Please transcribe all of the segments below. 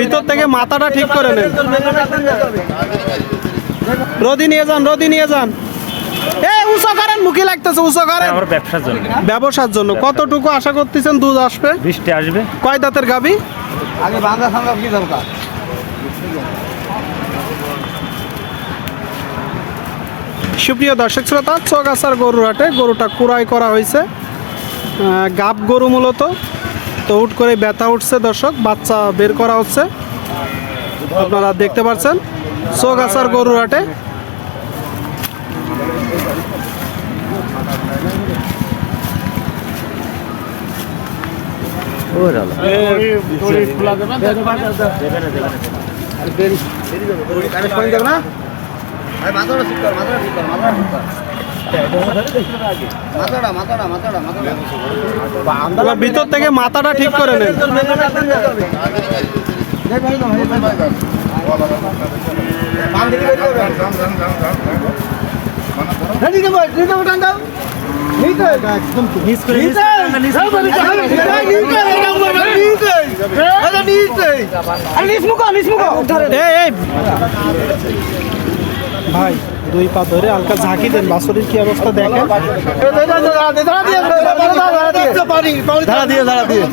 ভিতর থেকে মাথাটা ঠিক করে নেন। রদি নিয়ে যান রদি নিয়ে যান। এ উঁচু করেন মুখে লাগতেছে উঁচু করেন। আমার ব্যবসার জন্য। ব্যবসার জন্য। কতটুকু আশা করতেছেন দুধ আসবে? বৃষ্টি আসবে। কয় দাঁতের গাবি আগে বাংলা সংলাপ কি দরকার? সুপ্রিয় দর্শক শ্রোতা চৌগাছার গরুর হাটে গরুটা কুড়াই করা হয়েছে। আহ, গাব গরু মূলত। তো হুট করে ব্যথা উঠছে দর্শক বাচ্চা বের করা হচ্ছে। আপনারা দেখতে পাচ্ছেন চৌগাছার গরুর হাটে। আমি ফোন দেব না? ভিতর থেকে মাথাটা ঠিক করে নেন। ভাই। দুই পা ধরে হালকা ঝাঁকি দেন। বাসুরির কি অবস্থা দেখেন? দাঁড়া দিয়ে দাঁড়া দিয়ে।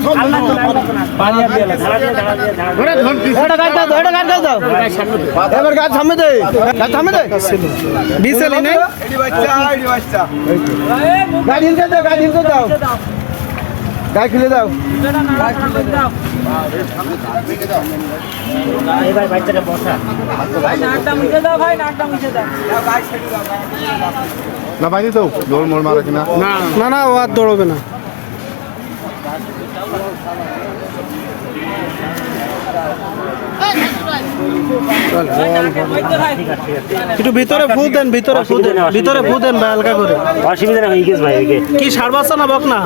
এবার ভাই বাচ্চাটা বসা ভাই থামে মুছে দাও ভাই দাও গাড়ি দাও না বাইরে তো দৌড় মোড় মারা কিনা। না। না ও আর দৌড়বে না। একটু ভিতরে ফু দেন ভিতরে ফু দেন ভিতরে ফু দেন ভাই হালকা করে। অসুবিধা হয়ে ভাই কি ষাড় বাচ্চা না বক না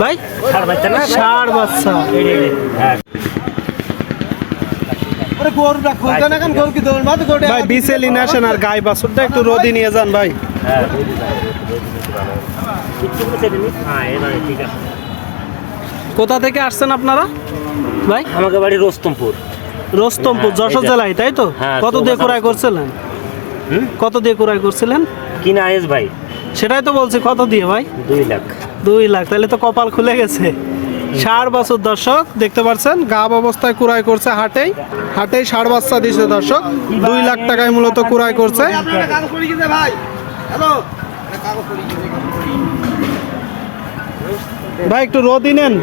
ভাই? ছাড় বাচ্চা না? হ্যাঁ। ভাই বিসেলি নেশন আর গাই বাছুরটা একটু রোদি নিয়ে যান ভাই। হ্যাঁ হ্যাঁ এবারে ঠিক আছে। কোথা থেকে আসছেন আপনারা? ভাই? আমাকে বাড়ি রোস্তমপুর। রোস্তমপুর হ্যাঁ, যশোর জেলায় তাই তো? হ্যাঁ, কত দিয়ে ক্রয় করছিলেন? কত দিয়ে কুড়াই করছিলেন? কিনা আয়েস ভাই। সেটাই তো বলছি কত দিয়ে ভাই? দুই লাখ। দুই লাখ তাহলে তো কপাল খুলে গেছে। ষাট বছর দর্শক দেখতে পাচ্ছেন গাব অবস্থায় কুড়াই করছে হাটেই। হাটেই ষাট বাচ্চা দিছে দর্শক। দুই লাখ টাকায় মূলত কুড়াই করছে। ভাই একটু রোদি নেন।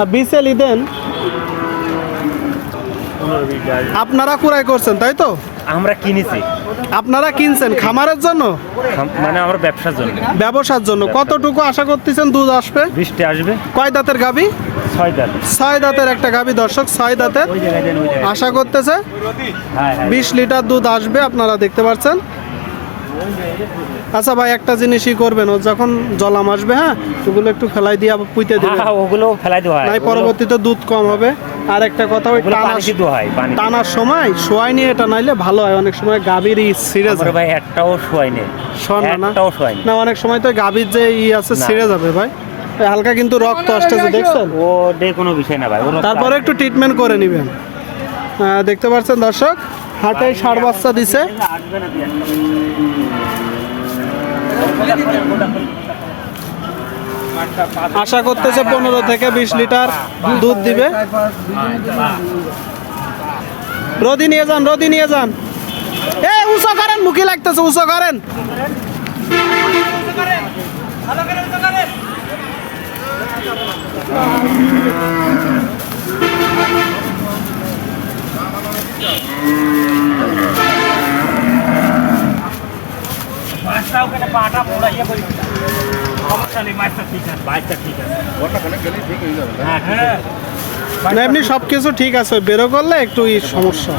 আর বিসেলি দেন। আপনারা কুড়াই করছেন তাই তো? আমরা কিনেছি। আপনারা কিনছেন খামারের জন্য? মানে আমার ব্যবসার জন্য। ব্যবসার জন্য। কতটুকু আশা করতেছেন দুধ আসবে? বৃষ্টি আসবে। কয় দাঁতের গাবি ছয় দাঁত। ছয় দাঁতের একটা গাবি দর্শক ছয় দাঁতের। আশা করতেছে? হ্যাঁ হ্যাঁ। বিশ লিটার দুধ আসবে আপনারা দেখতে পাচ্ছেন আচ্ছা ভাই একটা জিনিসই করবেন ও যখন জলাম আসবে হ্যাঁ ওগুলো একটু ফেলাই দিয়ে আবার পুঁতে হ্যাঁ দিবেন। হ্যাঁ, ওগুলো ফেলাই দেওয়া হয়। নাই পরবর্তীতে দুধ কম হবে। আর একটা কথা ওই টানার পানি সিদ্ধ হয় পানি টানার সময় শোয়াই নিয়ে এটা নাইলে ভালো হয় অনেক সময় গাভীর ই ছিঁড়ে যায়। ভাই একটাও শোয়াই নেই শোন না না? একটাও শোয়াই না। অনেক সময় তো গাভীর যে ই আছে। ছিঁড়ে যাবে ভাই। হালকা কিন্তু রক্ত আসতেছে দেখছেন? ও ডে কোনো বিষয় না ভাই তারপরে একটু ট্রিটমেন্ট করে নেবেন। আহ, দেখতে পাচ্ছেন দর্শক হাটে ষাট বাচ্চা দিছে। আশা করতেছে পনেরো থেকে বিশ লিটার দুধ দিবে। রদি নিয়ে যান, রদি নিয়ে যান। এ, উঁচু করেন, মুখে লাগতেছে, উঁচু করেন। না? এমনি সব কিছু ঠিক আছে বেরো করলে একটু সমস্যা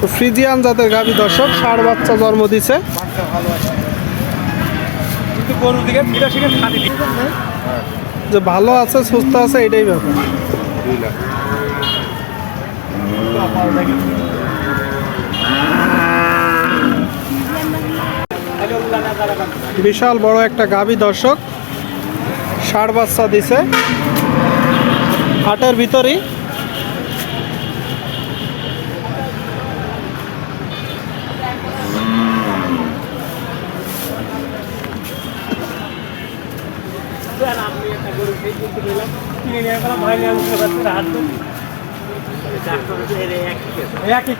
তো ফ্রিজিয়ান জাতের গাভী দর্শক ষাট বাচ্চা জন্ম দিছে। যে ভালো আছে সুস্থ আছে এটাই ব্যাপার। বিশাল বড় একটা গাবি দর্শক ষাট বাচ্চা দিছে। হাটের ভিতরেই। একই